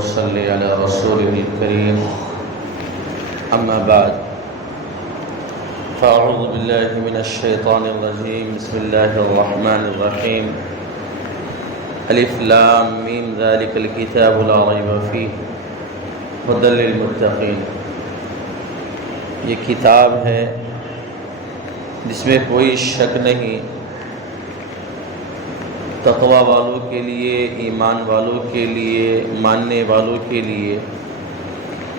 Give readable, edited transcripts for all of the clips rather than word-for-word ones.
وصل على رسوله الكريم أما بعد فأعوذ بالله من الشيطان الرجيم بسم الله الرحمن الرحيم الف لام میم ذلك الكتاب لا ريب فيه هدى للمتقين۔ یہ کتاب ہے جس میں کوئی شک نہیں، تقوی والوں کے لیے، ایمان والوں کے لیے، ماننے والوں کے لیے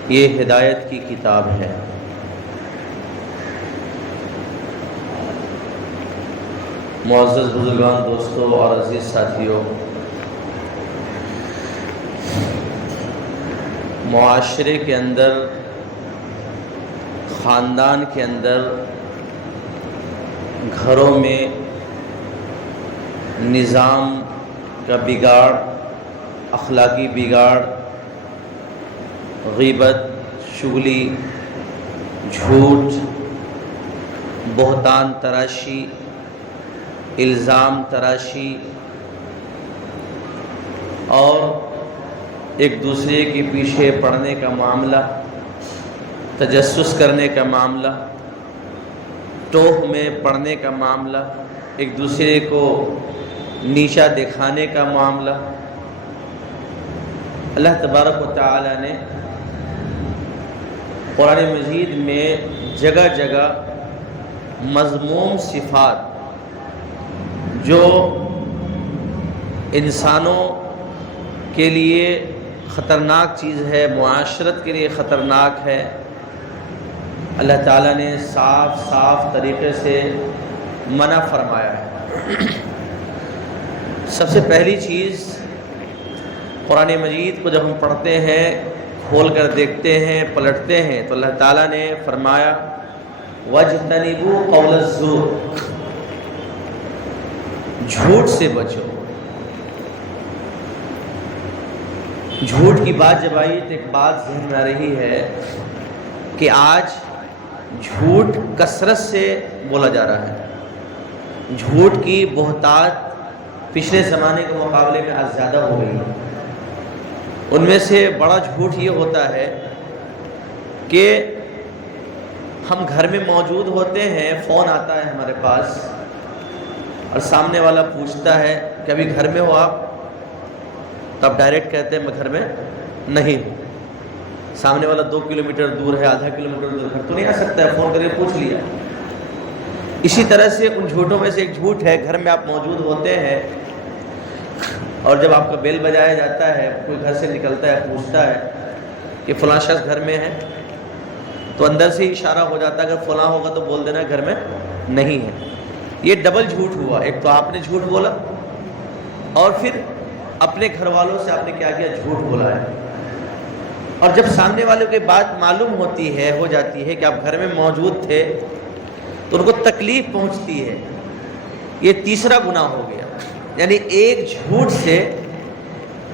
یہ ہدایت کی کتاب ہے۔ معزز بزرگان، دوستوں اور عزیز ساتھیوں، معاشرے کے اندر، خاندان کے اندر، گھروں میں نظام کا بگاڑ، اخلاقی بگاڑ، غیبت، چغلی، جھوٹ، بہتان تراشی، الزام تراشی اور ایک دوسرے کے پیچھے پڑنے کا معاملہ، تجسس کرنے کا معاملہ، ٹوہ میں پڑنے کا معاملہ، ایک دوسرے کو نیچا دکھانے کا معاملہ، اللہ تبارک و تعالی نے قرآن مجید میں جگہ جگہ مذموم صفات جو انسانوں کے لیے خطرناک چیز ہے، معاشرت کے لیے خطرناک ہے، اللہ تعالیٰ نے صاف صاف طریقے سے منع فرمایا ہے۔ سب سے پہلی چیز، قرآن مجید کو جب ہم پڑھتے ہیں، کھول کر دیکھتے ہیں، پلٹتے ہیں، تو اللہ تعالیٰ نے فرمایا وَاجْتَنِبُوا قَوْلَ الزُّورِ، جھوٹ سے بچو۔ جھوٹ کی بات جب آئی تو ایک بات ذہن میں آ رہی ہے کہ آج جھوٹ کثرت سے بولا جا رہا ہے۔ جھوٹ کی بہتات پچھلے زمانے کے مقابلے میں آج زیادہ ہو گئی ہے۔ ان میں سے بڑا جھوٹ یہ ہوتا ہے کہ ہم گھر میں موجود ہوتے ہیں، فون آتا ہے ہمارے پاس اور سامنے والا پوچھتا ہے کہ ابھی گھر میں ہو آپ؟ تو آپ ڈائریکٹ کہتے ہیں میں گھر میں نہیں ہوں۔ سامنے والا 2 کلومیٹر دور ہے، آدھا کلومیٹر دور ہے، تو نہیں آ سکتا ہے، فون کر کے پوچھ لیا۔ اسی طرح سے ان جھوٹوں میں سے ایک جھوٹ ہے، گھر میں آپ موجود ہوتے ہیں اور جب آپ کا بیل بجایا جاتا ہے، کوئی گھر سے نکلتا ہے، پوچھتا ہے کہ فلاں شخص گھر میں ہے، تو اندر سے ہی اشارہ ہو جاتا ہے اگر فلاں ہوگا تو بول دینا گھر میں نہیں ہے۔ یہ ڈبل جھوٹ ہوا، ایک تو آپ نے جھوٹ بولا اور پھر اپنے گھر والوں سے آپ نے کیا کیا، جھوٹ بولا ہے۔ اور جب سامنے والوں کی بات معلوم ہوتی ہے، ہو جاتی ہے کہ آپ گھر میں موجود تھے، تو ان کو تکلیف پہنچتی ہے۔ یہ تیسرا گناہ ہو گیا، یعنی ایک جھوٹ سے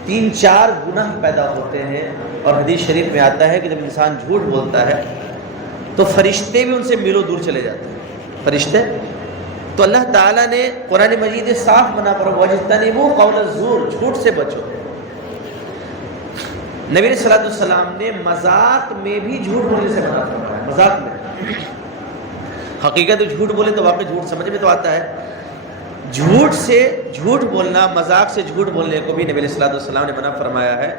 3-4 گناہ پیدا ہوتے ہیں۔ اور حدیث شریف میں آتا ہے کہ جب انسان جھوٹ بولتا ہے تو فرشتے بھی ان سے میلوں دور چلے جاتے ہیں، فرشتے۔ تو اللہ تعالیٰ نے قرآن مجید صاف منع کرو وَاجْتَنِبُوا قَوْلَ الزُّورِ، جھوٹ سے بچو۔ نبی صلی اللہ علیہ وسلم نے مذاق میں بھی جھوٹ بولنے سے منع فرمایا، مذاق میں۔ حقیقت جھوٹ بولے تو واقعی جھوٹ سمجھ میں تو آتا ہے، جھوٹ سے جھوٹ بولنا، مذاق سے جھوٹ بولنے کو بھی نبی صلی اللہ علیہ وسلم نے منع فرمایا ہے۔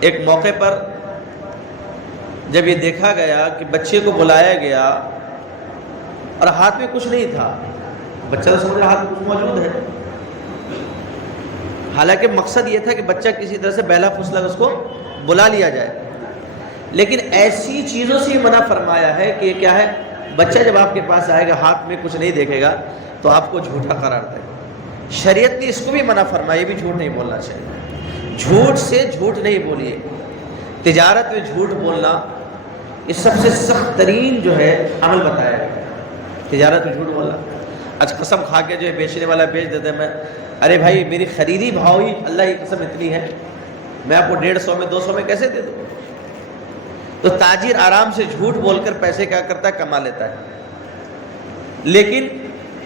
ایک موقع پر جب یہ دیکھا گیا کہ بچے کو بلایا گیا اور ہاتھ میں کچھ نہیں تھا، بچہ تو سمجھ رہا ہاتھ میں کچھ موجود ہے، حالانکہ مقصد یہ تھا کہ بچہ کسی طرح سے بہلا پھسلا اس کو بلا لیا جائے، لیکن ایسی چیزوں سے منع فرمایا ہے کہ کیا ہے، بچہ جب آپ کے پاس آئے گا ہاتھ میں کچھ نہیں دیکھے گا تو آپ کو جھوٹا قرار دے گا۔ شریعت نے اس کو بھی منع فرمایا، یہ بھی جھوٹ نہیں بولنا چاہیے۔ جھوٹ سے جھوٹ نہیں بولیے۔ تجارت میں جھوٹ بولنا یہ سب سے سخت ترین جو ہے عمل بتایا گیا، تجارت میں جھوٹ بولنا۔ آج قسم کھا کے جو ہے بیچنے والا بیچ دیتا ہے، میں ارے بھائی میری خریدی بھاؤ ہی اللہ کی قسم اتنی ہے، میں آپ کو 150 میں 200 میں کیسے دے دوں؟ تو تاجر آرام سے جھوٹ بول کر پیسے کیا کرتا ہے، کما لیتا ہے، لیکن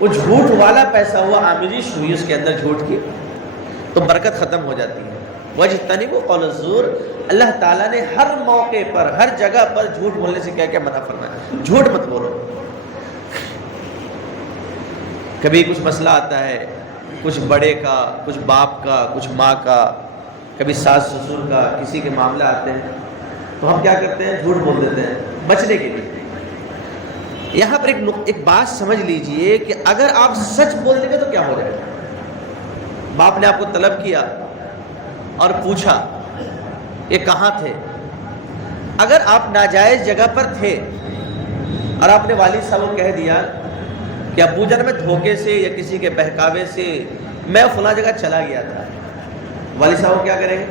وہ جھوٹ والا پیسہ ہوا، آمیزش ہوئی اس کے اندر جھوٹ کی، تو برکت ختم ہو جاتی ہے، وَاجْتَنِبُوا قَوْلَ الزُّورِ، اللہ تعالیٰ نے ہر موقع پر، ہر جگہ پر جھوٹ بولنے سے کیا کیا منع فرمایا. جھوٹ مت بولو. کبھی کچھ مسئلہ آتا ہے، کچھ بڑے کا، کچھ باپ کا، کچھ ماں کا، کبھی ساس سسر کا، کسی کے معاملہ آتے ہیں تو ہم کیا کرتے ہیں؟ جھوٹ بول دیتے ہیں بچنے کے لیے. یہاں پر ایک بات سمجھ لیجئے کہ اگر آپ سچ بول دیں گے تو کیا ہو جائے گا. باپ نے آپ کو طلب کیا اور پوچھا یہ کہاں تھے. اگر آپ ناجائز جگہ پر تھے اور آپ نے والد صاحب کو کہہ دیا کہ ابو جان میں دھوکے سے یا کسی کے بہکاوے سے میں فلاں جگہ چلا گیا تھا، والد صاحب کیا کریں گے؟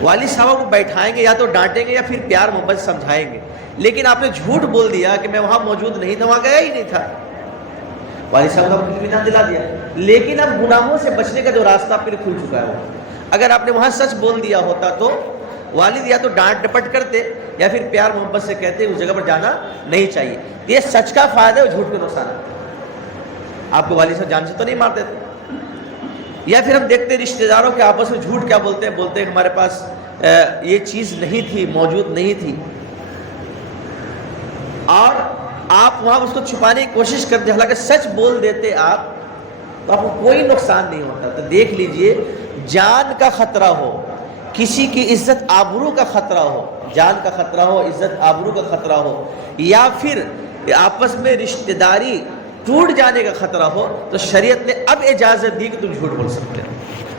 والد صاحب کو بیٹھائیں گے، یا تو ڈانٹیں گے یا پھر پیار محبت سمجھائیں گے. لیکن آپ نے جھوٹ بول دیا کہ میں وہاں موجود نہیں تھا، وہاں گیا ہی نہیں تھا. والد صاحب کو اطمینان دلا دیا، لیکن اب گناہوں سے بچنے کا جو راستہ آپ کے لیے کھل چکا ہے. اگر آپ نے وہاں سچ بول دیا ہوتا تو والد یا تو ڈانٹ ڈپٹ کرتے یا پھر پیار محبت سے کہتے اس جگہ پر جانا نہیں چاہیے. یہ سچ کا فائدہ ہے اور جھوٹ کا نقصان ہے. آپ کو والد صاحب جان سے تو نہیں مارتے تھے. یا پھر ہم دیکھتے رشتہ داروں کے آپس میں جھوٹ کیا بولتے ہیں ہمارے پاس یہ چیز نہیں تھی، موجود نہیں تھی، اور آپ وہاں اس کو چھپانے کی کوشش کرتے، حالانکہ سچ بول دیتے آپ تو آپ کو کوئی نقصان نہیں ہوتا. تو دیکھ لیجئے، جان کا خطرہ ہو، کسی کی عزت آبرو کا خطرہ ہو، جان کا خطرہ ہو، عزت آبرو کا خطرہ ہو، یا پھر آپس میں رشتہ داری ٹوٹ جانے کا خطرہ ہو، تو شریعت نے اب اجازت دی کہ تم جھوٹ بول سکتے ہو.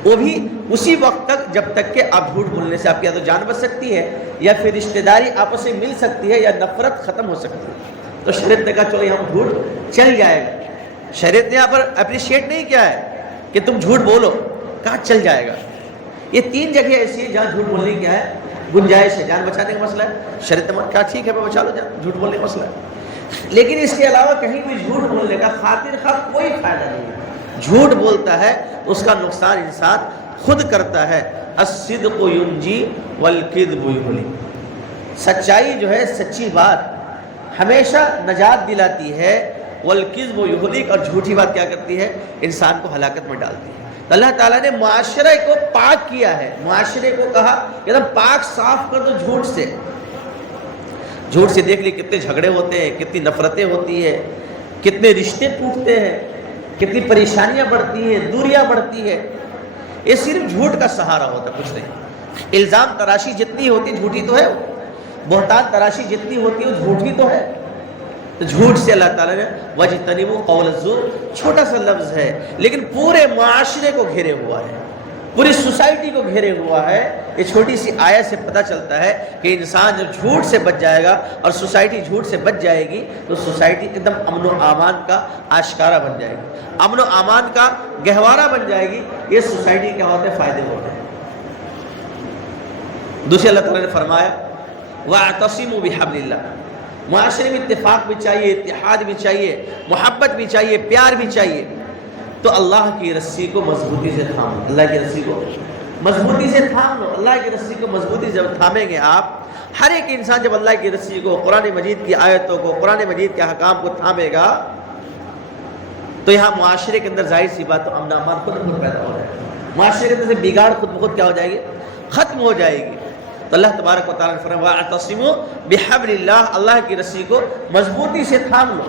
وہ بھی اسی وقت تک جب تک کہ آپ جھوٹ بولنے سے آپ کی یا تو جان بچ سکتی ہے یا پھر رشتہ داری آپس میں مل سکتی ہے یا نفرت ختم ہو سکتی ہے. تو شریعت نے کہا چلو یہاں جھوٹ چل جائے گا. شریعت نے یہاں پر اپریشیٹ نہیں کیا ہے کہ تم جھوٹ بولو، کہا چل جائے گا. یہ 3 جگہ ایسی ہیں جہاں جھوٹ بولنے کی کیا ہے گنجائش ہے. جان بچانے کا مسئلہ ہے، شریعت نے کہا ٹھیک ہے بچا لو جان، جھوٹ بولنے کا مسئلہ ہے. لیکن اس کے علاوہ کہیں بھی جھوٹ بولنے کا خاطر خواہ کوئی فائدہ نہیں ہے. جھوٹ بولتا ہے اس کا نقصان انسان خود کرتا ہے. الصدق ینجی والکذب یہلی. سچائی جو ہے، سچی بات ہمیشہ نجات دلاتی ہے. والکذب یہلک، اور جھوٹی بات کیا کرتی ہے؟ انسان کو ہلاکت میں ڈالتی ہے. اللہ تعالیٰ نے معاشرے کو پاک کیا ہے. معاشرے کو کہا کہ تم پاک صاف کر دو جھوٹ سے. جھوٹ سے دیکھ لی کتنے جھگڑے ہوتے ہیں، کتنی نفرتیں ہوتی ہیں، کتنے رشتے ٹوٹتے ہیں، کتنی پریشانیاں بڑھتی ہیں، دوریاں بڑھتی ہیں. یہ صرف جھوٹ کا سہارا ہوتا، کچھ نہیں. الزام تراشی جتنی ہوتی جھوٹی تو ہے، بہتان تراشی جتنی ہوتی ہے وہ جھوٹی تو ہے. تو جھوٹ سے اللہ تعالیٰ نے وَاجْتَنِبُوا قَوْلَ الزُّورِ، چھوٹا سا لفظ ہے لیکن پورے معاشرے کو گھیرے ہوا ہے، پوری سوسائٹی کو گھیرے ہوا ہے. یہ چھوٹی سی آیت سے پتہ چلتا ہے کہ انسان جب جھوٹ سے بچ جائے گا اور سوسائٹی جھوٹ سے بچ جائے گی تو سوسائٹی ایک دم امن و امان کا آشکارا بن جائے گی، امن و امان کا گہوارہ بن جائے گی. یہ سوسائٹی کے ہوتے فائدے ہوتے ہیں. دوسرے اللہ تعالیٰ نے فرمایا وَاعْتَصِمُوا بِحَبْلِ اللَّهِ. معاشرے میں اتفاق بھی چاہیے، اتحاد بھی چاہیے، محبت بھی چاہیے، پیار بھی چاہیے. تو اللہ کی رسی کو مضبوطی سے تھام لو. اللہ کی رسی کو مضبوطی سے تھام لو. اللہ کی رسی کو مضبوطی سے تھامیں گے آپ، ہر ایک انسان جب اللہ کی رسی کو، قرآن مجید کی آیتوں کو، قرآن مجید کے احکام کو تھامے گا تو یہاں معاشرے کے اندر ظاہر سی بات تو امن و امان خود بخود پیدا ہو جائے گا. معاشرے کے اندر سے بگاڑ خود بخود کیا ہو جائے گی؟ ختم ہو جائے گی. تو اللہ تبارک و تعالیٰ نے فرمایا وَاعْتَصِمُوا بِحَبْلِ اللَّهِ، اللہ کی رسی کو مضبوطی سے تھام لو.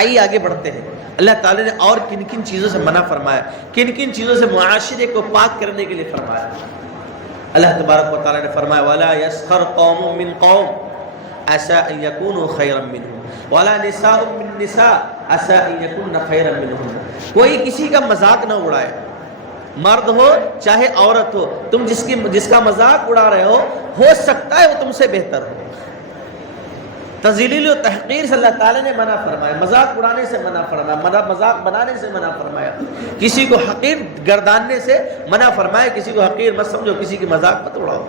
آئیے آگے بڑھتے ہیں. اللہ تعالیٰ نے اور کن کن چیزوں سے منع فرمایا، کن کن چیزوں سے معاشرے کو پاک کرنے کے لیے فرمایا. اللہ تبارک و تعالیٰ نے فرمایا وَلَا يَسْخَرْ قَوْمٌ مِّن قَوْمٍ عَسَىٰ أَن يَكُونُوا خَيْرًا مِّنْهُمْ وَلَا نِسَاءٌ مِّن نِّسَاءٍ عَسَىٰ أَن يَكُنَّ خَيْرًا مِّنْهُنَّ. کوئی کسی کا مذاق نہ اڑائے، مرد ہو چاہے عورت ہو. تم جس کا مذاق اڑا رہے ہو سکتا ہے وہ تم سے بہتر ہو. تذلیل و تحقیر سے اللہ تعالیٰ نے منع فرمایا، مذاق اڑانے سے منع فرمایا، مذاق بنانے سے منع فرمایا، کسی کو حقیر گرداننے سے منع فرمایا. کسی کو حقیر مت سمجھو، کسی کی مذاق مت اڑاؤ.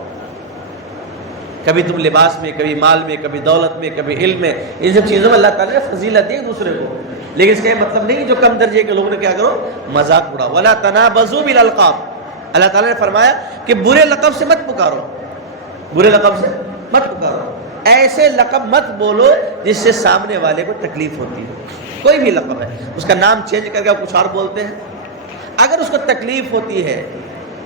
کبھی تم لباس میں، کبھی مال میں، کبھی دولت میں، کبھی علم میں، ان سب چیزوں میں اللہ تعالیٰ نے فضیلت دی دوسرے کو. لیکن اس کا یہ مطلب نہیں جو کم درجے کے لوگوں نے کیا کرو مذاق اڑاؤ. وَلَا تَنَابَزُوا بِالْأَلْقَابِ، اللہ تعالیٰ نے فرمایا کہ برے لقب سے مت پکارو، برے لقب سے مت پکارو. ایسے لقب مت بولو جس سے سامنے والے کو تکلیف ہوتی ہے. کوئی بھی لقب ہے، اس کا نام چینج کر کے آپ کچھ اور بولتے ہیں، اگر اس کو تکلیف ہوتی ہے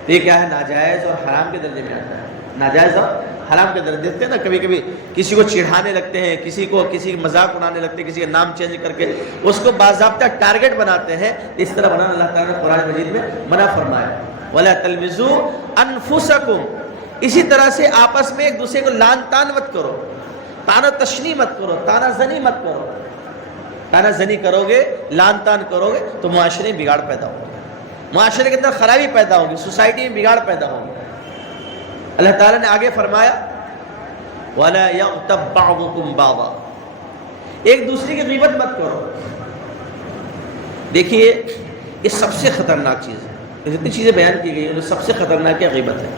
تو یہ کیا ہے؟ ناجائز اور حرام کے درجے میں آتا ہے. ناجائز اور حرام کے درجے. دیکھتے ہیں نا کبھی کبھی کسی کو چڑھانے لگتے ہیں, کسی مذاق اڑانے لگتے ہیں, کسی کا نام چینج کر کے اس کو باضابطہ ٹارگٹ بناتے ہیں. اس طرح بنانا اللہ تعالیٰ نے قرآن مجید میں منع فرمایا. وَلَا تَلْمِزُوا أَنفُسَكُمْ. اسی طرح سے آپس میں ایک دوسرے کو لان تان مت کرو, تانا تشنی مت کرو, تانا زنی مت کرو. تانا زنی کرو گے, لان تان کرو گے تو معاشرے میں بگاڑ پیدا ہوگی, معاشرے کے اندر خرابی پیدا ہوگی, سوسائٹی میں بگاڑ پیدا ہوگی. اللہ تعالیٰ نے آگے فرمایا وَلَا يَغْتَبْ بَعْضُكُمْ بَعْضًا. ایک دوسرے کی غیبت مت کرو. دیکھیے یہ سب سے خطرناک چیز ہے. جتنی چیزیں بیان کی گئی ہیں سب سے خطرناک غیبت ہے.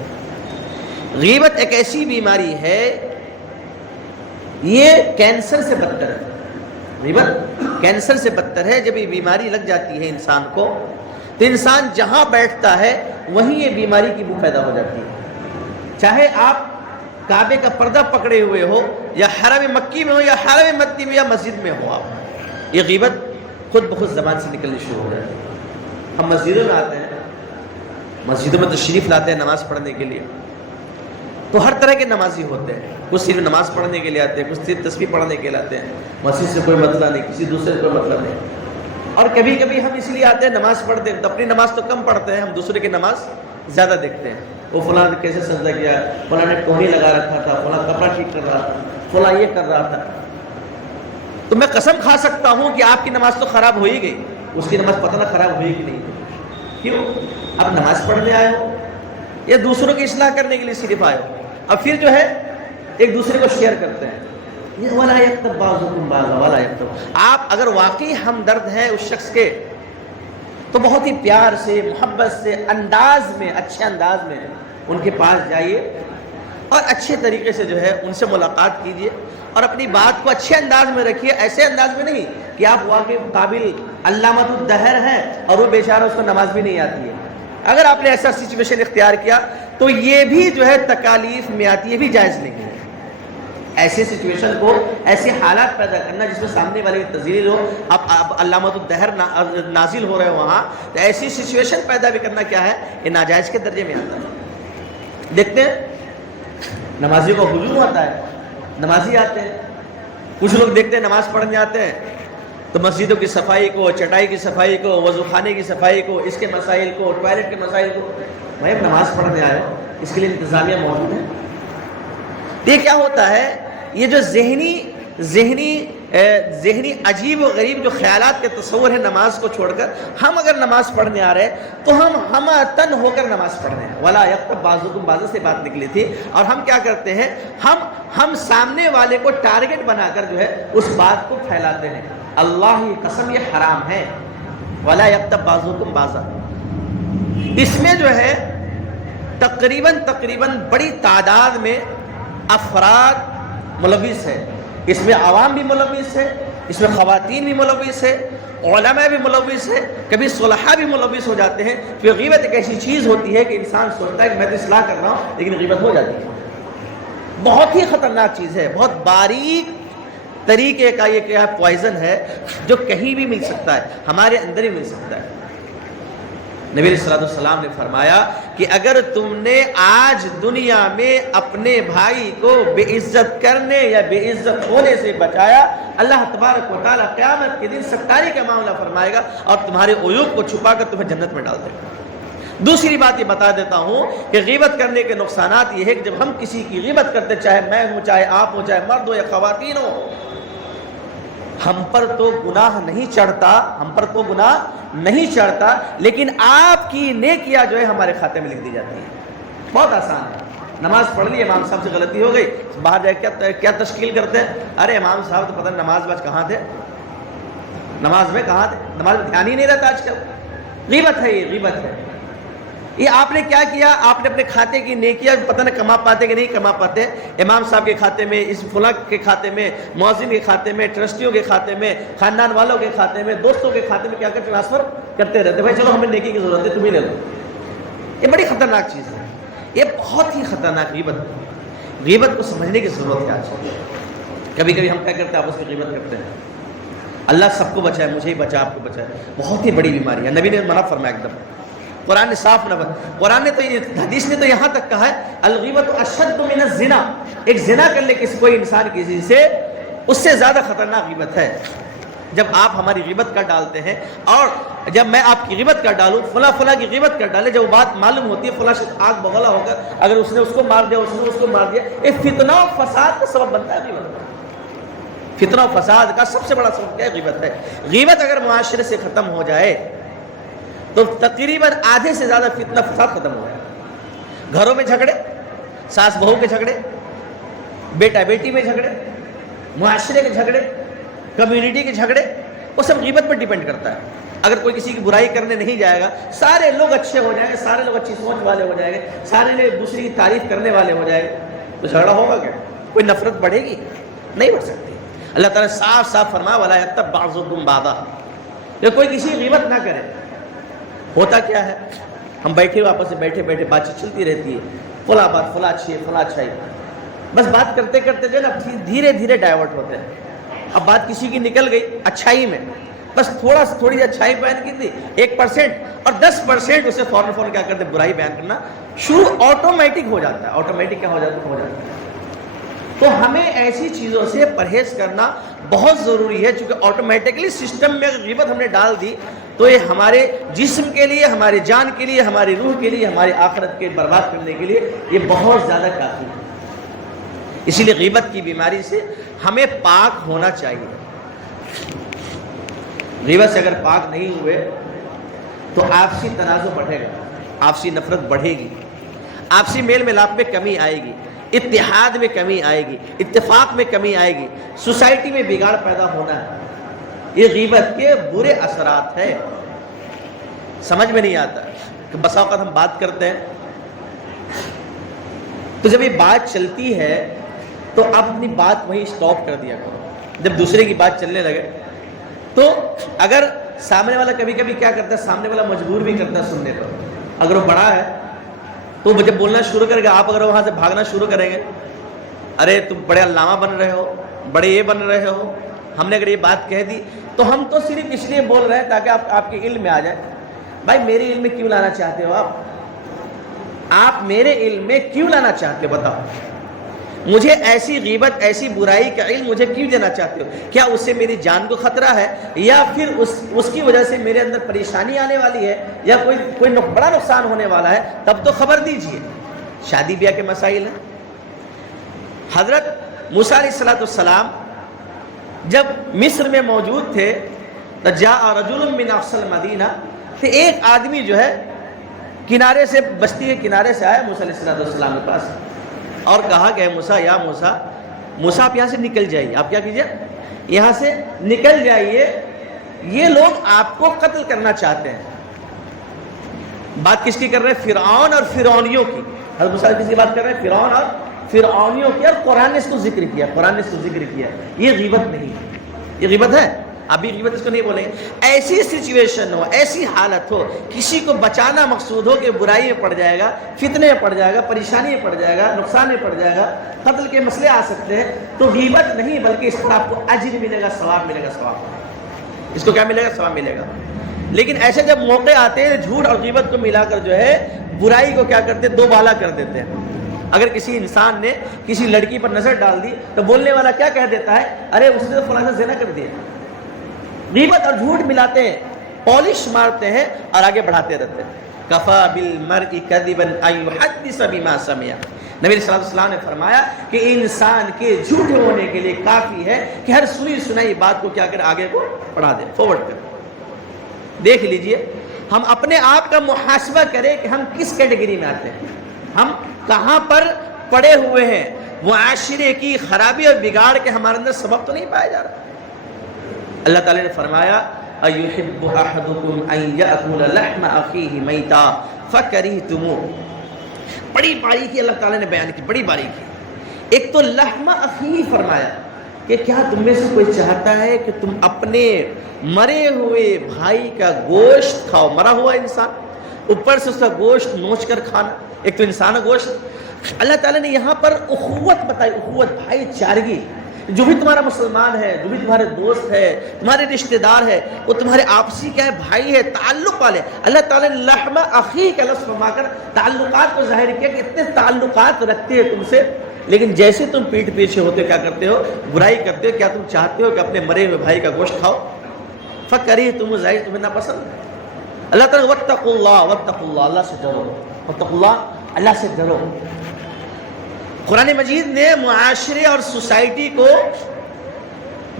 غیبت ایک ایسی بیماری ہے, یہ کینسر سے بدتر ہے. غیبت کینسر سے بدتر ہے. جب یہ بیماری لگ جاتی ہے انسان کو تو انسان جہاں بیٹھتا ہے وہیں یہ بیماری کی بو پیدا ہو جاتی ہے. چاہے آپ کعبے کا پردہ پکڑے ہوئے ہو, یا حرم مکی میں ہو, یا حرم مدنی میں, یا مسجد میں ہو, آپ یہ غیبت خود بخود زبان سے نکلنی شروع ہو جاتی ہے. ہم مسجدوں میں آتے ہیں, مسجدوں میں تشریف لاتے ہیں نماز پڑھنے کے لیے, تو ہر طرح کے نمازی ہوتے ہیں. کچھ صرف نماز پڑھنے کے لیے آتے ہیں, کچھ صرف تسبیح پڑھنے کے لیے آتے ہیں. مسجد سے کوئی مسئلہ نہیں, کسی دوسرے سے کوئی مطلب نہیں. اور کبھی کبھی ہم اس لیے آتے ہیں نماز پڑھتے ہیں, اپنی نماز تو کم پڑھتے ہیں, ہم دوسرے کی نماز زیادہ دیکھتے ہیں. وہ فلاں نے کیسے سجدہ کیا, فلاں نے کوہنی لگا رکھا تھا, فلاں کپڑا ٹھیک کر رہا تھا, فلاں یہ کر رہا تھا. تو میں قسم کھا سکتا ہوں کہ آپ کی نماز تو خراب ہو ہی گئی, اس کی نماز پتہ نہ خراب ہوئی کہ نہیں. کیوں؟ اب نماز پڑھنے آئے ہو یا دوسروں کی اصلاح کرنے کے لیے صرف آئے ہو, اب پھر جو ہے ایک دوسرے کو شیئر کرتے ہیں. یہ وَلَا يَغْتَبْ بَعْضُكُمْ بَعْضًا وَلَا يَغْتَبْ. آپ اگر واقعی ہمدرد ہیں اس شخص کے تو بہت ہی پیار سے, محبت سے, انداز میں, اچھے انداز میں ان کے پاس جائیے اور اچھے طریقے سے جو ہے ان سے ملاقات کیجیے اور اپنی بات کو اچھے انداز میں رکھیے. ایسے انداز میں نہیں کہ آپ واقعی قابل علامۃ الدہر ہیں اور وہ بیچارہ اس کو نماز بھی نہیں آتی ہے. اگر آپ نے ایسا سچویشن اختیار کیا تو یہ بھی جو ہے تکالیف میں آتی ہے, بھی جائز نہیں ہے. ایسے سچویشن کو, ایسے حالات پیدا کرنا جس میں سامنے والے کی تذلیل ہو, اب علامۃ الدہر نازل ہو رہے ہیں وہاں, تو ایسی سچویشن پیدا بھی کرنا کیا ہے, یہ ناجائز کے درجے میں آتا ہے. دیکھتے ہیں نمازی کو ہجوم آتا ہے, نمازی آتے ہیں, کچھ لوگ دیکھتے ہیں نماز پڑھنے آتے ہیں تو مسجدوں کی صفائی کو, چٹائی کی صفائی کو, وضو خانے کی صفائی کو, اس کے مسائل کو, ٹوائلٹ کے مسائل کو, بھائی نماز پڑھنے آئے ہو, اس کے لیے انتظامیہ موجود ہے. یہ کیا ہوتا ہے, یہ جو ذہنی عجیب و غریب جو خیالات کے تصور ہے نماز کو چھوڑ کر, ہم اگر نماز پڑھنے آ رہے ہیں تو ہم تن ہو کر نماز پڑھنے ہیں. وَلَا يَغْتَبْ بَعْضُكُمْ بَعْضًا سے بات نکلی تھی, اور ہم کیا کرتے ہیں, ہم سامنے والے کو ٹارگٹ بنا کر جو ہے اس بات کو پھیلاتے ہیں. اللہ کی قسم یہ حرام ہے. وَلَا يَغْتَبْ بَعْضُكُمْ بَعْضًا. اس میں جو ہے تقریباً بڑی تعداد میں افراد ملوث ہے. اس میں عوام بھی ملوث ہے, اس میں خواتین بھی ملوث ہے, علماء بھی ملوث ہے, کبھی صلحاء بھی ملوث ہو جاتے ہیں. پھر غیبت ایک ایسی چیز ہوتی ہے کہ انسان سوچتا ہے کہ میں تو اصلاح کر رہا ہوں, لیکن غیبت ہو جاتی ہے. بہت ہی خطرناک چیز ہے, بہت باریک طریقے کا یہ کیا پوائزن ہے جو کہیں بھی مل سکتا ہے, ہمارے اندر ہی مل سکتا ہے. نبی علیہ السلام نے فرمایا کہ اگر تم نے آج دنیا میں اپنے بھائی کو بے عزت کرنے یا بے عزت ہونے سے بچایا, اللہ تبارک و تعالیٰ قیامت کے دن ستاری کا معاملہ فرمائے گا اور تمہارے عیوب کو چھپا کر تمہیں جنت میں ڈال دے گا. دوسری بات یہ بتا دیتا ہوں کہ غیبت کرنے کے نقصانات یہ ہے کہ جب ہم کسی کی غیبت کرتے, چاہے میں ہوں, چاہے آپ ہوں, چاہے مرد ہو یا خواتین ہو, ہم پر تو گناہ نہیں چڑھتا, لیکن آپ کی نیکیاں جو ہے ہمارے کھاتے میں لکھ دی جاتی ہیں. بہت آسان ہے. نماز پڑھ لی, امام صاحب سے غلطی ہو گئی, باہر جا کے کیا تشکیل کرتے ہیں, ارے امام صاحب تو پتہ نہیں نماز میں کہاں تھے, نماز میں دھیان ہی نہیں رہتا آج کل. غیبت ہے, یہ غیبت ہے. یہ آپ نے کیا کیا, آپ نے اپنے کھاتے کی نیکیاں پتہ نہ کما پاتے کہ نہیں کما پاتے, امام صاحب کے کھاتے میں, اس فلاں کے کھاتے میں, مؤذن کے کھاتے میں, ٹرسٹیوں کے کھاتے میں, خاندان والوں کے کھاتے میں, دوستوں کے کھاتے میں کیا کر ٹرانسفر کرتے رہتے. بھائی چلو ہمیں نیکی کی ضرورت ہے, تم ہی لے لو. یہ بڑی خطرناک چیز ہے, یہ بہت ہی خطرناک غیبت کو سمجھنے کی ضرورت ہے آج. کبھی کبھی ہم کیا کرتے ہیں, آپس میں غیبت کرتے ہیں. اللہ سب کو بچائے, مجھے ہی بچا, آپ کو بچائے. بہت ہی بڑی بیماری ہے. نبی نے منع فرمایا ایک دم, قرآن نے صاف نہ بتا، قرآن نے تو حدیث نے تو یہاں تک کہا ہے الغیبۃ اشد من الزنا، ایک زنا کر لے کسی کوئی انسان کسی سے، اس سے زیادہ خطرناک غیبت ہے جب آپ ہماری غیبت کر ڈالتے ہیں، اور جب میں آپ کی غیبت کر ڈالوں، فلاں فلاں کی غیبت کر ڈالے، جب وہ بات معلوم ہوتی ہے فلاں شخص آگ بگولا ہو کر اگر اس نے اس کو مار دیا، اس نے اس کو مار دیا، ایک فتنہ و فساد کا سبب بنتا ہے غیبت۔ فتنہ و فساد کا سب سے بڑا سبب کیا ہے؟ غیبت ہے۔ غیبت اگر معاشرے سے ختم ہو جائے تو تقریباً آدھے سے زیادہ فتنہ فساد ختم ہو جائے۔ گھروں میں جھگڑے، ساس بہو کے جھگڑے، بیٹا بیٹی میں جھگڑے، معاشرے کے جھگڑے، کمیونٹی کے جھگڑے، وہ سب غیبت پر ڈیپینڈ کرتا ہے۔ اگر کوئی کسی کی برائی کرنے نہیں جائے گا، سارے لوگ اچھے ہو جائیں گے، سارے لوگ اچھی سوچ والے ہو جائیں گے، سارے لوگ دوسری کی تعریف کرنے والے ہو جائیں گے، تو جھگڑا ہوگا کیا؟ کوئی نفرت بڑھے گی؟ نہیں بڑھ سکتی۔ اللہ تعالیٰ نے صاف صاف فرمایا وَلَا يَغْتَبْ بَعْضُكُمْ بَعْضًا، کہ کوئی کسی کی غیبت نہ کرے۔ ہوتا کیا ہے؟ ہم بیٹھے آپس میں بیٹھے بیٹھے بات چیت چلتی رہتی ہے، فلاں بات فلاں اچھی ہے، فلاں اچھائی، بس بات کرتے کرتے جو ہے نا دھیرے دھیرے ڈائیورٹ ہوتے ہیں۔ اب بات کسی کی نکل گئی اچھائی میں، بس تھوڑی سی اچھائی بیان کی تھی 1% اور 10% اسے فوراً کیا کرتے برائی بیان کرنا شروع آٹومیٹک ہو جاتا ہے۔ آٹومیٹک کیا ہو جاتا ہے؟ تو ہمیں ایسی چیزوں سے پرہیز کرنا بہت ضروری ہے، چونکہ آٹومیٹکلی سسٹم میں اگر غیبت ہم نے ڈال دی تو یہ ہمارے جسم کے لیے، ہمارے جان کے لیے، ہماری روح کے لیے، ہماری آخرت کے برباد کرنے کے لیے یہ بہت زیادہ کافی ہے۔ اسی لیے غیبت کی بیماری سے ہمیں پاک ہونا چاہیے۔ غیبت سے اگر پاک نہیں ہوئے تو آپسی تنازع بڑھے گا، آپسی نفرت بڑھے گی، آپسی میل ملاپ میں کمی آئے گی، اتحاد میں کمی آئے گی، اتفاق میں کمی آئے گی، سوسائٹی میں بگاڑ پیدا ہونا ہے۔ یہ غیبت کے برے اثرات ہیں۔ سمجھ میں نہیں آتا کہ بسا اوقات ہم بات کرتے ہیں تو جب یہ بات چلتی ہے تو آپ اپنی بات وہیں سٹاپ کر دیا کرو۔ جب دوسرے کی بات چلنے لگے تو اگر سامنے والا کبھی کبھی کیا کرتا ہے، سامنے والا مجبور بھی کرتا ہے سننے پر، اگر وہ بڑا ہے تو جب بولنا شروع کرے گا، آپ اگر وہاں سے بھاگنا شروع کریں گے، ارے تم بڑے علامہ بن رہے ہو، بڑے یہ بن رہے ہو، ہم نے اگر یہ بات کہہ دی تو ہم تو صرف اس لیے بول رہے ہیں تاکہ آپ کے علم میں آ جائے۔ بھائی میرے علم میں کیوں لانا چاہتے ہو آپ میرے علم میں کیوں لانا چاہتے ہو؟ بتاؤ مجھے ایسی غیبت، ایسی برائی کا علم مجھے کیوں دینا چاہتے ہو؟ کیا اس سے میری جان کو خطرہ ہے، یا پھر اس کی وجہ سے میرے اندر پریشانی آنے والی ہے، یا کوئی بڑا نقصان ہونے والا ہے؟ تب تو خبر دیجئے۔ شادی بیاہ کے مسائل ہیں۔ حضرت موسیٰ علیہ السلام جب مصر میں موجود تھے تو جاء رجل من اقصى المدینہ، کہ ایک آدمی جو ہے کنارے سے، بستی کے کنارے سے آیا موسیٰ علیہ السلام کے پاس اور کہا کہ موسیٰ، یا موسیٰ آپ یہاں سے نکل جائیے، آپ کیا کیجئے، یہاں سے نکل جائیے، یہ لوگ آپ کو قتل کرنا چاہتے ہیں۔ بات کس کی کر رہے ہیں؟ فرعون اور فرعونیوں کی۔ حضرت موسیٰ کس کی بات کر رہے ہیں؟ فرعون اور فرعونیوں کی، اور قرآن نے اس کو ذکر کیا، قرآن نے اس کو ذکر کیا۔ یہ غیبت نہیں ہے، یہ غیبت ہے؟ ابھی غیبت اس کو نہیں بولیں گے۔ ایسی سچویشن ہو، ایسی حالت ہو، کسی کو بچانا مقصود ہو کہ برائی میں پڑ جائے گا، فتنے میں پڑ جائے گا، پریشانی میں پڑ جائے گا، نقصان میں پڑ جائے گا، قتل کے مسئلے آ سکتے ہیں، تو غیبت نہیں بلکہ اس پر آپ کو اجر ملے گا، ثواب ملے گا، ثواب۔ اس کو کیا ملے گا؟ ثواب ملے گا۔ لیکن ایسے جب موقع آتے ہیں جھوٹ اور غیبت کو ملا کر جو ہے برائی کو کیا کرتے ہیں؟ دو بالا کر دیتے ہیں۔ اگر کسی انسان نے کسی لڑکی پر نظر ڈال دی تو بولنے والا کیا کہہ دیتا ہے؟ ارے اس نے تو فلاں سے زنا کر دیا۔ غیبت اور جھوٹ ملاتے ہیں، پالش مارتے ہیں اور آگے بڑھاتے رہتے ہیں۔ کفا بالمرء کذبا ان یحدث بما سمع، نبی صلی اللہ علیہ وسلم نے فرمایا کہ انسان کے جھوٹے ہونے کے لیے کافی ہے کہ ہر سنی سنائی بات کو کیا کرے؟ آگے کو بڑھا دے، فارورڈ کرے۔ دیکھ لیجئے، ہم اپنے آپ کا محاسبہ کریں کہ ہم کس کیٹیگری میں آتے ہیں، ہم کہاں پر پڑے ہوئے ہیں۔ معاشرے کی خرابی اور بگاڑ کے ہمارے اندر سبب تو نہیں پایا جا رہا۔ اللہ تعالیٰ نے فرمایا اَيُحِبُّ أَحَدُكُمْ أَن يَأْكُلَ لَحْمَ أَخِيهِ مَيْتًا فَكَرِهْتُمُوهُ۔ بڑی باریکی اللہ تعالیٰ نے بیان کی، بڑی باریکی۔ ایک تو لحم اخیہ فرمایا کہ کیا تم میں سے کوئی چاہتا ہے کہ تم اپنے مرے ہوئے بھائی کا گوشت کھاؤ؟ مرا ہوا انسان، اوپر سے اس کا گوشت نوچ کر کھانا، ایک تو انسان کا گوشت۔ اللہ تعالیٰ نے یہاں پر اخوت بتائی، اخوت، بھائی چارگی، جو بھی تمہارا مسلمان ہے، جو بھی تمہارے دوست ہے، تمہارے رشتہ دار ہے، وہ تمہارے آپسی کیا ہے، بھائی ہے، تعلق والے. اللہ تعالیٰ نے لحم اخی کا لفظ فرما کر تعلقات کو ظاہر کیا کہ اتنے تعلقات رکھتے ہیں تم سے، لیکن جیسے تم پیٹھ پیچھے ہوتے کیا کرتے ہو، برائی کرتے ہو. کیا تم چاہتے ہو کہ اپنے مرے ہوئے بھائی کا گوشت کھاؤ؟ فکرہتم ظاہر تمہیں ناپسند ہے. اللہ تعالیٰ واتقوا اللہ، واتقوا اللہ، اللہ سے ڈرو، واتقوا اللہ، اللہ سے ڈرو. قرآن مجید نے معاشرے اور سوسائٹی کو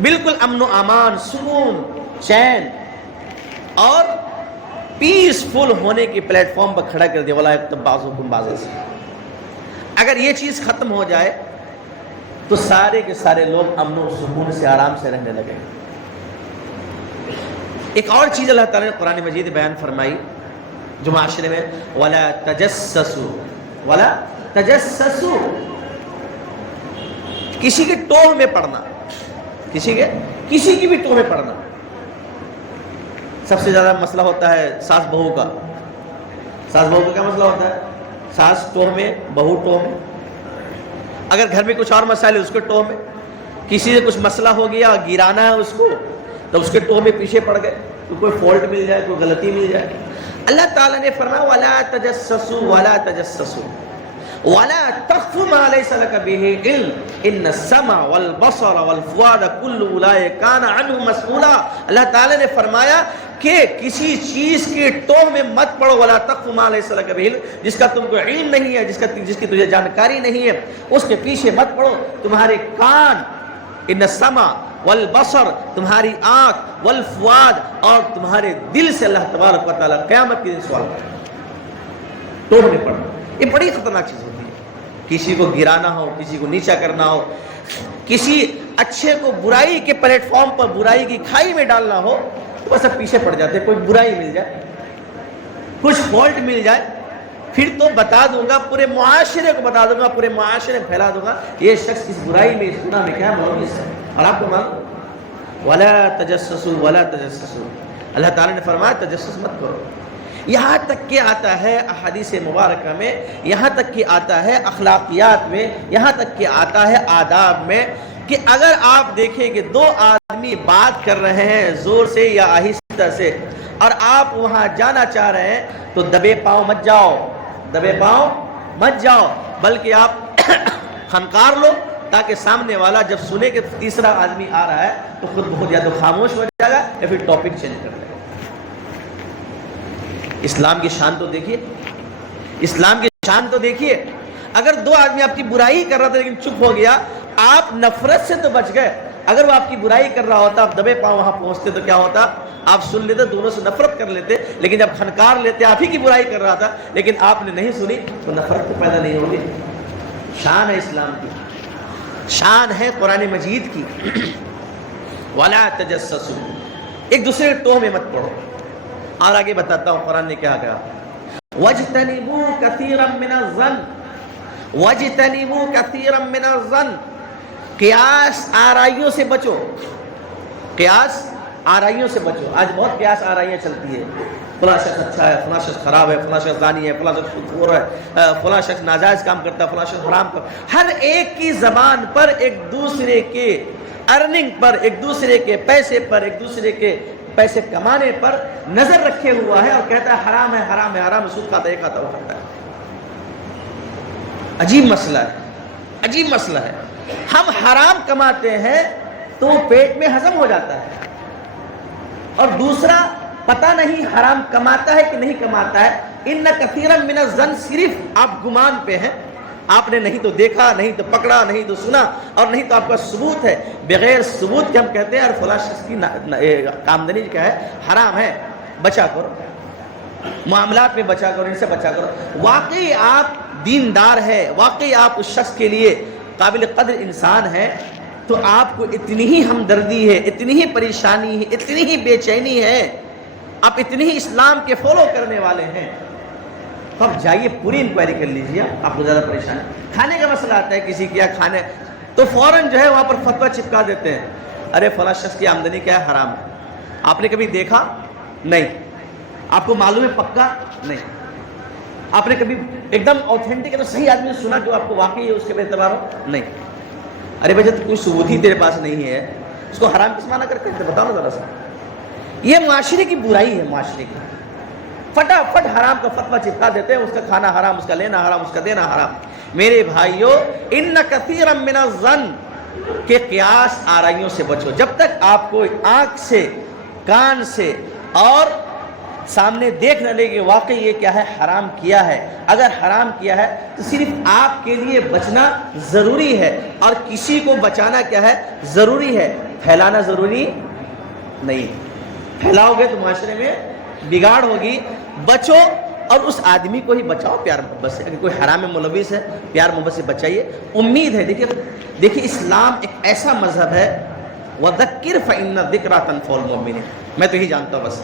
بالکل امن و امان، سکون، چین اور پیسفل ہونے کی پلیٹ فارم پر کھڑا کر دیا. وَلَا يَغْتَبْ بَعْضُكُمْ بَعْضًا سے اگر یہ چیز ختم ہو جائے تو سارے کے سارے لوگ امن و سکون سے آرام سے رہنے لگے. ایک اور چیز اللہ تعالیٰ نے قرآن مجید بیان فرمائی جو معاشرے میں وَلَا تَجَسَّسُوا، وَلَا تَجَسَّسُوا، کسی کے ٹوہ میں پڑنا، کسی کی بھی ٹوہ میں پڑنا. سب سے زیادہ مسئلہ ہوتا ہے ساس بہو کا. ساس بہو کا کیا مسئلہ ہوتا ہے؟ ساس ٹوہ میں، بہو ٹوہ میں. اگر گھر میں کچھ اور مسائل ہے اس کے ٹوہ میں. کسی سے کچھ مسئلہ ہو گیا، گرانا ہے اس کو، تو اس کے ٹوہ میں پیچھے پڑ گئے تو کوئی فالٹ مل جائے، کوئی غلطی مل جائے. اللہ تعالیٰ نے فرمایا وَلَا تَجَسَّسُوا وَلَا تَجَسَّسُوا وَلَا تَخْفُ مَا لَيْسَ لَكَ بِهِ عِلْمٌ إِنَّ السَّمْعَ وَالْبَصَرَ وَالْفُؤَادَ كُلُّ أُولَٰئِكَ كَانَ عَنْهُ مَسْئُولًا. اللہ تعالیٰ نے فرمایا کہ کسی چیز کے ٹوہ میں مت پڑو. وَلَا تَخْفُ مَا لَيْسَ لَكَ بِهِ عِلْمٌ، جس کا تم کو علم نہیں ہے، جس کی تجھے جانکاری نہیں ہے، اس کے پیچھے مت پڑو. تمہارے کان، ان السمع والبصر، تمہاری آنکھ، والفؤاد، اور تمہارے دل سے اللہ تبارک و تعالیٰ قیامت کے دن سوال کرے. ٹوہ میں پڑنا یہ بڑی خطرناک چیز ہوتی ہے. کسی کو گرانا ہو، کسی کو نیچا کرنا ہو، کسی اچھے کو برائی کے پلیٹ فارم پر برائی کی کھائی میں ڈالنا ہو تو بس اب پیچھے پڑ جاتے. کوئی برائی مل جائے، کچھ فالٹ مل جائے، پھر تو بتا دوں گا، پورے معاشرے کو بتا دوں گا، پورے معاشرے میں پھیلا دوں گا یہ شخص اس برائی میں، اس گناہ میں کیا ہے، ملوث ہے. اور آپ کو معلوم وَلَا تَجَسَّسُوا وَلَا تَجَسَّسُوا، اللہ تعالیٰ نے فرمایا تجسس مت کرو. یہاں تک کہ آتا ہے احادیث مبارکہ میں، یہاں تک کہ آتا ہے اخلاقیات میں، یہاں تک کہ آتا ہے آداب میں کہ اگر آپ دیکھیں کہ دو آدمی بات کر رہے ہیں زور سے یا آہستہ سے اور آپ وہاں جانا چاہ رہے ہیں تو دبے پاؤں مت جاؤ، دبے پاؤں مت جاؤ، بلکہ آپ خنکار لو تاکہ سامنے والا جب سنے کہ تیسرا آدمی آ رہا ہے تو خود بخود یا تو خاموش ہو جائے گا یا پھر ٹاپک چینج کر دے گا. اسلام کی شان تو دیکھیے، اسلام کی شان تو دیکھیے. اگر دو آدمی آپ کی برائی کر رہا تھا لیکن چپ ہو گیا، آپ نفرت سے تو بچ گئے. اگر وہ آپ کی برائی کر رہا ہوتا، آپ دبے پاؤں وہاں پہنچتے تو کیا ہوتا؟ آپ سن لیتے، دونوں سے نفرت کر لیتے. لیکن جب کھنکار لیتے، آپ ہی کی برائی کر رہا تھا لیکن آپ نے نہیں سنی تو نفرت تو پیدا نہیں ہوگی. شان ہے اسلام کی، شان ہے قرآن مجید کی. وَلَا تَجَسَّسُوا، ایک دوسرے کے ٹوہ میں مت پڑو. اور آگے بتاتا ہوں قرآن نے کیا کہا، وَاجْتَنِبُوا كَثِيرًا مِنَ الظَّنِّ، وَاجْتَنِبُوا كَثِيرًا مِنَ الظَّنِّ، قیاس آرائیوں سے بچو. قیاس آرائیوں سے بچو. آج بہت قیاس آرائیاں چلتی ہے، فلاں شخص اچھا ہے، فلاں شخص خراب ہے، فلاں شخص زانی ہے، فلاں شخص خور ہے، فلاں شخص ناجائز کام کرتا ہے، فلاں شخص حرام کر. ہر ایک کی زبان پر ایک دوسرے کے ارننگ پر، ایک دوسرے کے پیسے پر، ایک دوسرے کے پیسے کمانے پر نظر رکھے ہوا ہے اور کہتا ہے حرام ہے، حرام ہے، حرام ہے، سود کھاتا ہے، یہ کھاتا ہے، وہ کھاتا ہے. عجیب مسئلہ ہے، عجیب مسئلہ ہے. ہم حرام کماتے ہیں تو وہ پیٹ میں ہضم ہو جاتا ہے، اور دوسرا پتہ نہیں حرام کماتا ہے کہ نہیں کماتا ہے. ان کثیرا من الظن، صرف آپ گمان پہ ہیں، آپ نے نہیں تو دیکھا، نہیں تو پکڑا، نہیں تو سنا، اور نہیں تو آپ کا ثبوت ہے. بغیر ثبوت کے ہم کہتے ہیں اور فلاں شخص کی آمدنی کیا ہے، حرام ہے. بچا کرو، معاملات میں بچا کرو، ان سے بچا کرو. واقعی آپ دیندار ہے، واقعی آپ اس شخص کے لیے قابل قدر انسان ہے تو آپ کو اتنی ہی ہمدردی ہے، اتنی ہی پریشانی ہے، اتنی ہی بے چینی ہے، آپ اتنی ہی اسلام کے فالو کرنے والے ہیں، تو آپ جائیے پوری انکوائری کر لیجیے. آپ کو زیادہ پریشان ہے. کھانے کا مسئلہ آتا ہے، کسی کیا کھانے تو فوراً جو ہے وہاں پر فتویٰ چپکا دیتے ہیں، ارے فلاں شخص کی آمدنی کیا ہے، حرام ہے. آپ نے کبھی دیکھا؟ نہیں. آپ کو معلوم ہے پکا؟ نہیں. آپ نے کبھی ایک دم اوتھینٹک تو صحیح آدمی نے سنا جو آپ کو واقعی ہے اس کے اعتبار ہو؟ نہیں. ارے بھائی جب کوئی ثبوت ہی تیرے پاس نہیں ہے اس کو حرام کس معنی کرتے ہیں؟ بتاؤ نا ذرا سا. یہ معاشرے کی برائی ہے. معاشرے کی فٹافٹ حرام کا فتویٰ چپکا دیتے ہیں. اس کا کھانا حرام، اس کا لینا حرام، اس کا دینا حرام. میرے بھائیو، ان کثیرا من الظن کہ قیاس آرائیوں سے بچو. جب تک آپ کو آنکھ سے، کان سے اور سامنے دیکھ نہ لے کہ واقعی یہ کیا ہے، حرام کیا ہے. اگر حرام کیا ہے تو صرف آپ کے لیے بچنا ضروری ہے اور کسی کو بچانا کیا ہے، ضروری ہے. پھیلانا ضروری نہیں. پھیلاؤ گے تو معاشرے میں بگاڑ ہوگی. بچو اور اس آدمی کو ہی بچاؤ پیار محبت سے. اگر کوئی حرام میں ملوث ہے پیار محبت سے بچائیے. امید ہے دیکھیے اسلام ایک ایسا مذہب ہے، وَذَكِّرْ فَإِنَّ الذِّكْرَىٰ تَنفَعُ الْمُؤْمِنِينَ. میں تو یہی جانتا ہوں بس.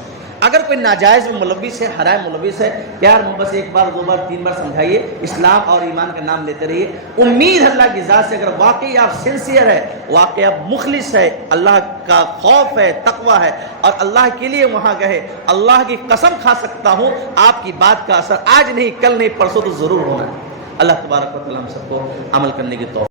اگر کوئی ناجائز میں ملوث ہے، حرام ملوث ہے، پیار محبت سے ایک بار، دو بار، تین بار سمجھائیے. اسلام اور ایمان کا نام لیتے رہیے. امید اللہ کی ذات سے اگر واقعی آپ سنسیئر ہے، واقعی آپ مخلص ہے، اللہ کا خوف ہے، تقوی ہے اور اللہ کے لیے وہاں گئے، اللہ کی قسم کھا سکتا ہوں آپ کی بات کا اثر آج نہیں، کل نہیں، پرسوں تو ضرور ہونا ہے. اللہ تبارک و تعالیٰ ہم سب کو عمل کرنے کی توفیق